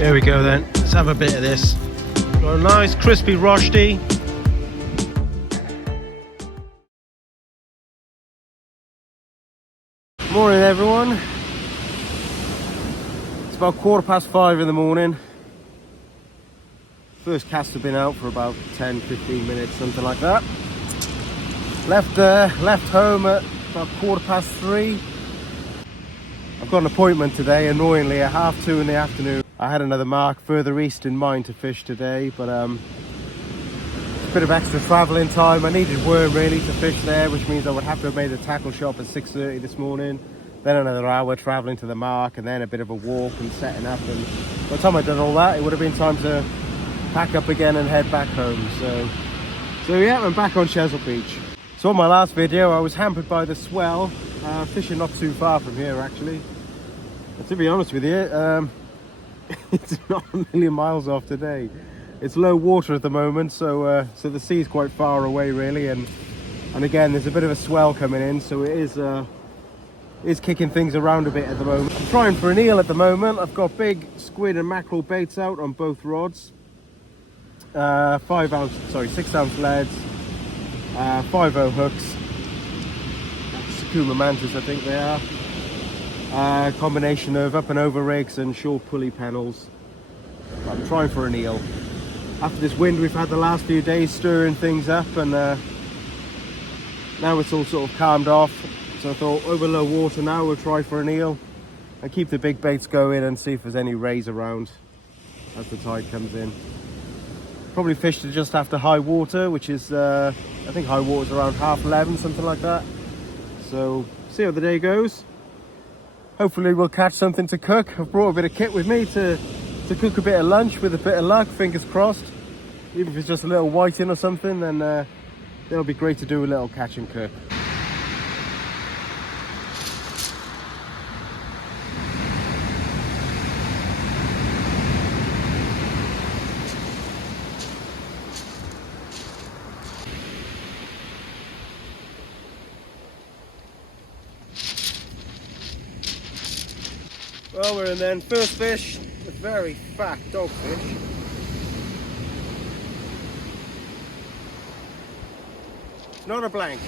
Here we go then, let's have a bit of this. Got a nice crispy rosti. Morning everyone. It's about 5:15 in the morning. First casts have been out for about 10-15 minutes, something like that. Left home at about 3:15. I've got an appointment today, annoyingly, at 2:30 in the afternoon. I had another mark further east in mind to fish today, but it's a bit of extra travelling time. I needed worm really to fish there, which means I would have to have made a tackle shop at 6:30 this morning. Then another hour travelling to the mark, and then a bit of a walk and setting up. And by the time I'd done all that, it would have been time to pack up again and head back home. So yeah, I'm back on Chesil Beach. So on my last video, I was hampered by the swell, fishing not too far from here actually. And to be honest with you, it's not a million miles off today. It's low water at the moment, so the sea's quite far away really, and again there's a bit of a swell coming in, so it is kicking things around a bit at the moment. I'm trying for an eel at the moment. I've got big squid and mackerel baits out on both rods. 6-ounce leads, 5/0 hooks, Sakuma mantas I think they are. Combination of up and over rigs and short pulley panels. I'm trying for an eel. After this wind we've had the last few days stirring things up, and now it's all sort of calmed off. So I thought over low water now we'll try for an eel and keep the big baits going and see if there's any rays around as the tide comes in. Probably fished it just after high water, which is I think high water's around 11:30, something like that. So see how the day goes. Hopefully we'll catch something to cook. I've brought a bit of kit with me to cook a bit of lunch with a bit of luck, fingers crossed. Even if it's just a little whiting or something, then it'll be great to do a little catch and cook. Well, we're in then. First fish, a very fat dogfish. Not a blank.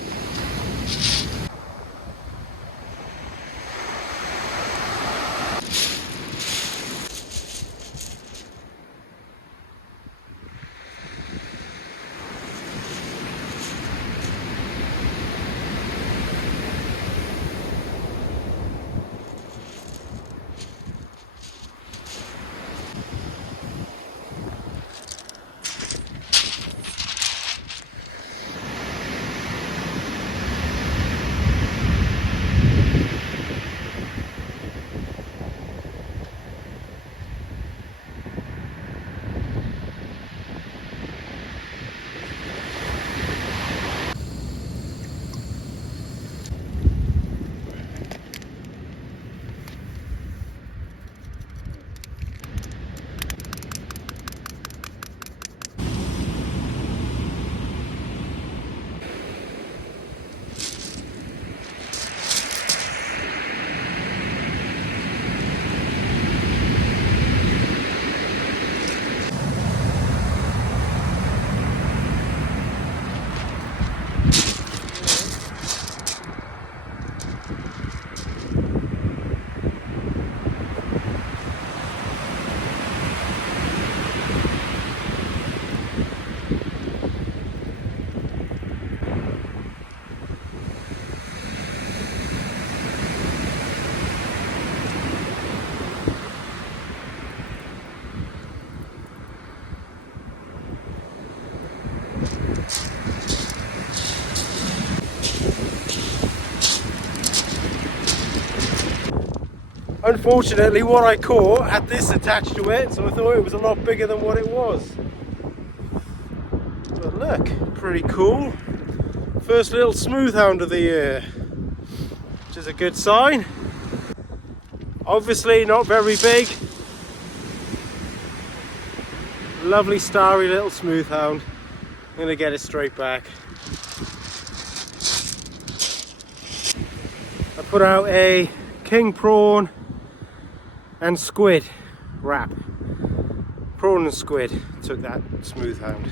Unfortunately, what I caught had this attached to it, so I thought it was a lot bigger than what it was. But look, pretty cool. First little Smooth-hound of the year, which is a good sign. Obviously not very big. Lovely starry little Smooth-hound. I'm gonna get it straight back. I put out a king prawn and squid wrap. Prawn and squid took that Smooth-hound.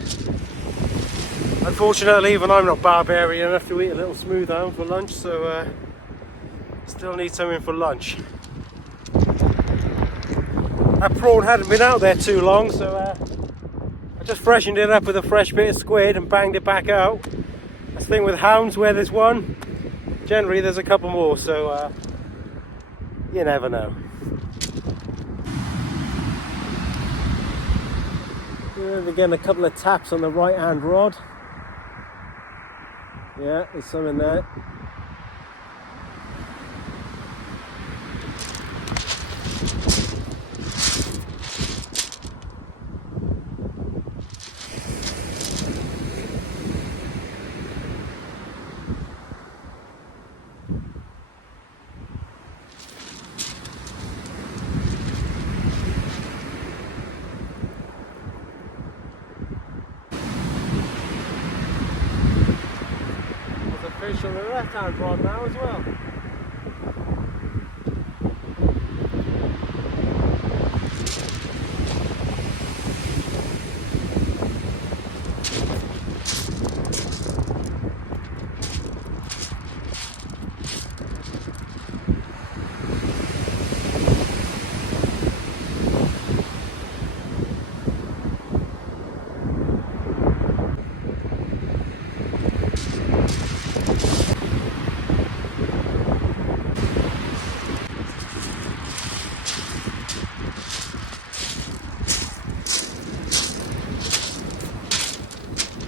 Unfortunately, even I'm not barbarian enough to eat a little Smooth-hound for lunch, so still need something for lunch. That prawn hadn't been out there too long, so I just freshened it up with a fresh bit of squid and banged it back out. That's the thing with hounds, where there's one, generally there's a couple more, so you never know. Again, a couple of taps on the right hand rod. Yeah, there's some in there. Fish on the left hand rod now as well.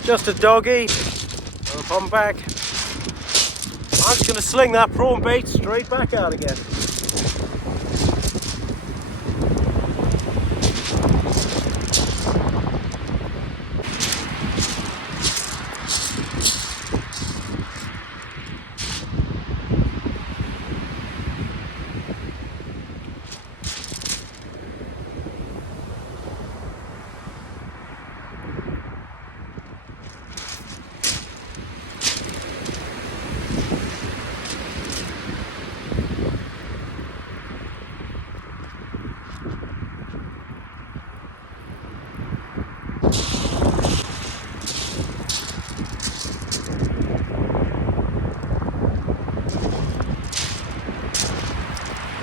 Just a doggy. I'm back. I'm just going to sling that prawn bait straight back out again.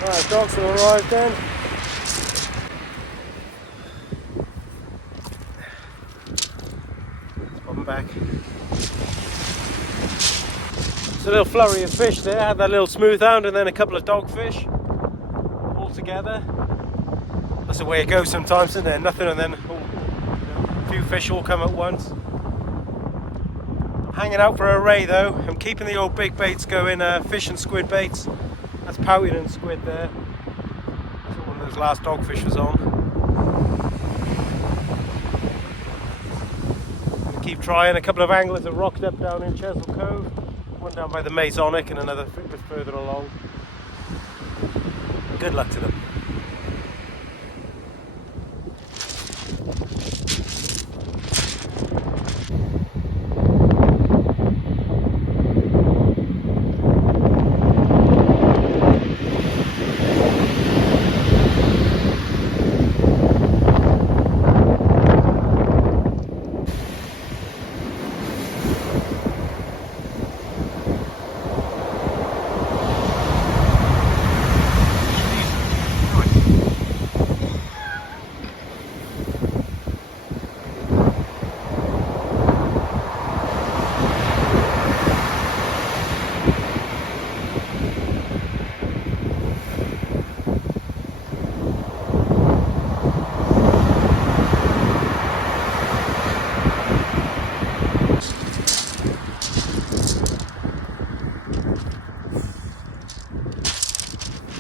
Right, dogs have arrived then. Let's pop them back. It's a little flurry of fish there. I had that little Smooth-hound and then a couple of dogfish all together. That's the way it goes sometimes, isn't it? Nothing and then a few fish all come at once. Hanging out for a ray though. I'm keeping the old big baits going, fish and squid baits. That's pouted and squid there. That's what one of those last dogfish was on. Keep trying. A couple of anglers have rocked up down in Chesil Cove. One down by the Masonic and another a bit further along. Good luck to them.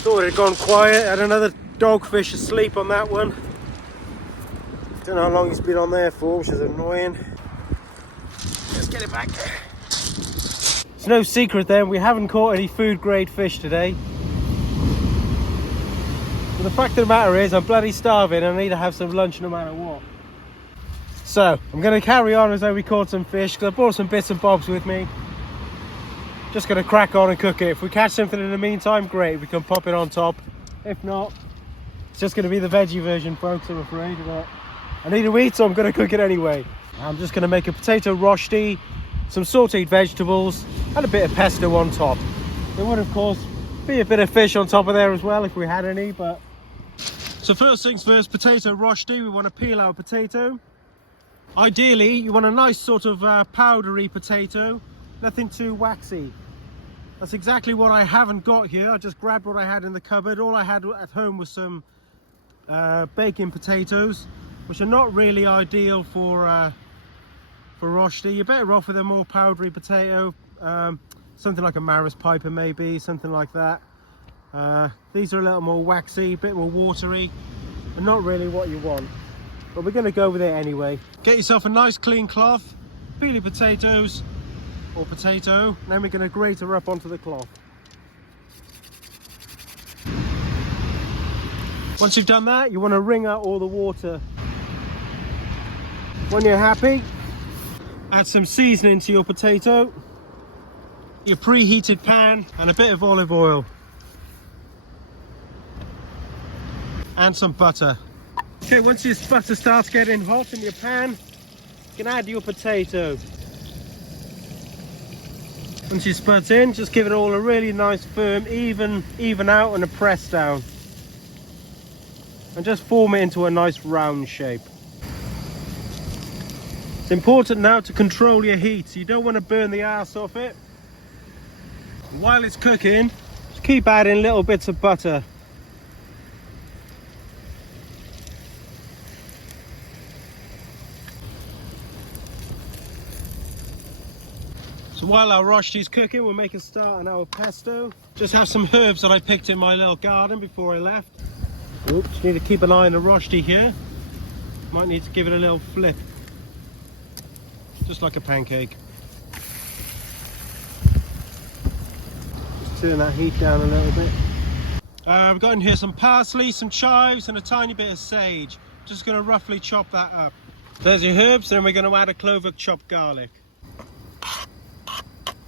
Thought it had gone quiet, had another dogfish asleep on that one. Don't know how long he's been on there for, which is annoying. Let's get it back. It's no secret then, we haven't caught any food grade fish today. But the fact of the matter is, I'm bloody starving and I need to have some lunch no matter what. So, I'm going to carry on as though we caught some fish, because I brought some bits and bobs with me. Just going to crack on and cook it. If we catch something in the meantime, great, we can pop it on top. If not, it's just going to be the veggie version, folks, I'm afraid. But I need to eat, so I'm going to cook it anyway. I'm just going to make a potato rosti, some sauteed vegetables, and a bit of pesto on top. There would, of course, be a bit of fish on top of there as well if we had any, but... So first things first, potato rosti. We want to peel our potato. Ideally, you want a nice sort of powdery potato, nothing too waxy. That's exactly what I haven't got here. I just grabbed what I had in the cupboard. All I had at home was some baking potatoes, which are not really ideal for rosti. You're better off with a more powdery potato, something like a Maris Piper maybe, something like that. These are a little more waxy, a bit more watery, and not really what you want. But we're going to go with it anyway. Get yourself a nice clean cloth, peel your potatoes, or potato, and then we're going to grate her up onto the cloth. Once you've done that, you want to wring out all the water. When you're happy, add some seasoning to your potato, your preheated pan, and a bit of olive oil. And some butter. Okay, once your butter starts getting hot in your pan, you can add your potato. Once your spud's in, just give it all a really nice firm even out and a press down. And just form it into a nice round shape. It's important now to control your heat, so you don't want to burn the arse off it. While it's cooking, just keep adding little bits of butter. So while our rosti's cooking, we'll make a start on our pesto. Just have some herbs that I picked in my little garden before I left. Oops, need to keep an eye on the rosti here. Might need to give it a little flip. Just like a pancake. Just turn that heat down a little bit. We've got in here some parsley, some chives, and a tiny bit of sage. Just going to roughly chop that up. There's your herbs, then we're going to add a clove of chopped garlic.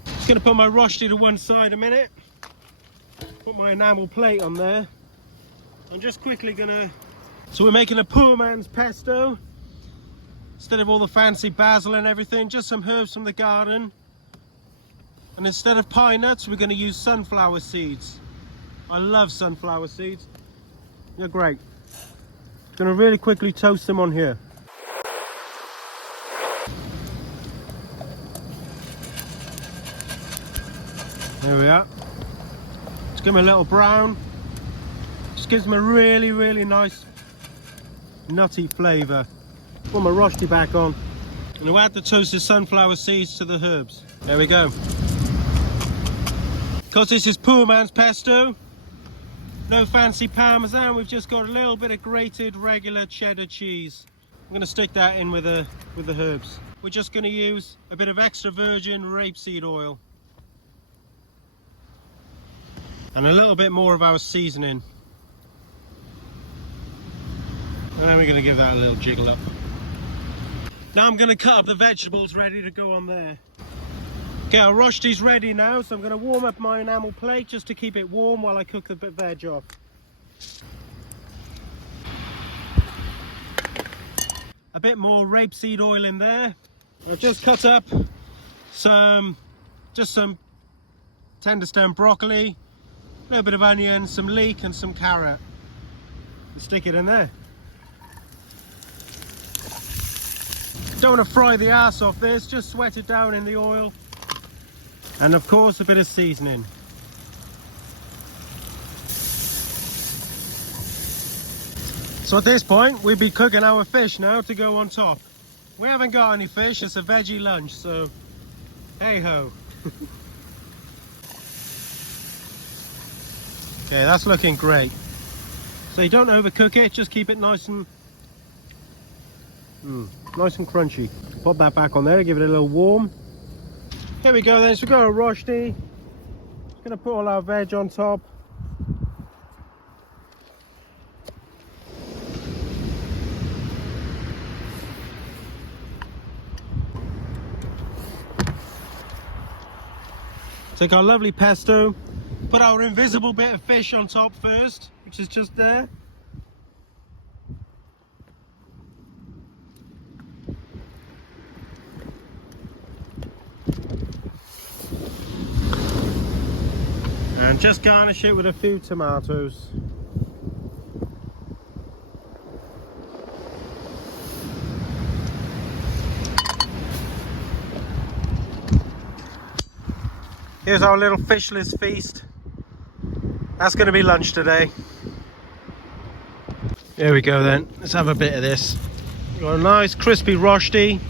Just going to put my rosti to one side a minute. Put my enamel plate on there. I'm just quickly going to... So we're making a poor man's pesto. Instead of all the fancy basil and everything, just some herbs from the garden. And instead of pine nuts, we're going to use sunflower seeds. I love sunflower seeds. They're great. Going to really quickly toast them on here. There we are. Just give them a little brown. Just gives them a really nice nutty flavour. Put my rosti back on. And we'll add the toasted sunflower seeds to the herbs. There we go. Because this is poor man's pesto, no fancy parmesan, we've just got a little bit of grated regular cheddar cheese. I'm going to stick that in with the herbs. We're just going to use a bit of extra virgin rapeseed oil. And a little bit more of our seasoning. And then we're going to give that a little jiggle up. Now I'm going to cut up the vegetables ready to go on there. Okay, our rosti's ready now, so I'm going to warm up my enamel plate just to keep it warm while I cook the veg off. A bit more rapeseed oil in there. I've just cut up some tender stem broccoli, a little bit of onion, some leek and some carrot. And stick it in there. Don't want to fry the ass off this, just sweat it down in the oil. And of course a bit of seasoning. So at this point we'll be cooking our fish now to go on top. We haven't got any fish, it's a veggie lunch, so hey ho. Okay, that's looking great. So you don't overcook it, just keep it nice and crunchy. Pop that back on there, give it a little warm. Here we go then, so we've got a rosti. Just gonna put all our veg on top. Take our lovely pesto, put our invisible bit of fish on top first, which is just there. And just garnish it with a few tomatoes. Here's our little fishless feast. That's going to be lunch today. There we go then. Let's have a bit of this. Got a nice crispy rosti.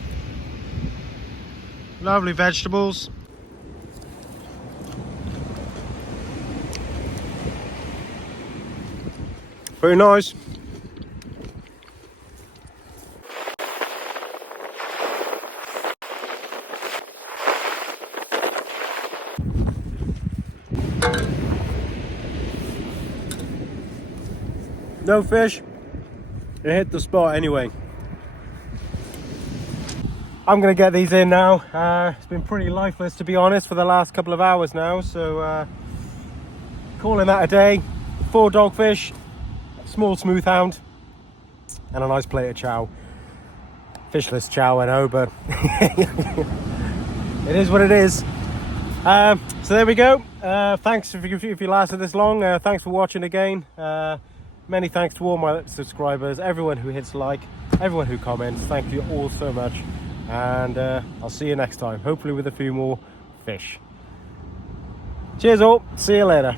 Lovely vegetables. Very nice. No fish. It hit the spot anyway. I'm gonna get these in now. It's been pretty lifeless, to be honest, for the last couple of hours now, so calling that a day. 4 dogfish, small smooth-hound, and a nice plate of chow. Fishless chow, I know, but it is what it is. So there we go. Thanks if you lasted this long. Thanks for watching again. Many thanks to all my subscribers, everyone who hits like, everyone who comments. Thank you all so much. And I'll see you next time, hopefully with a few more fish. Cheers all, see you later.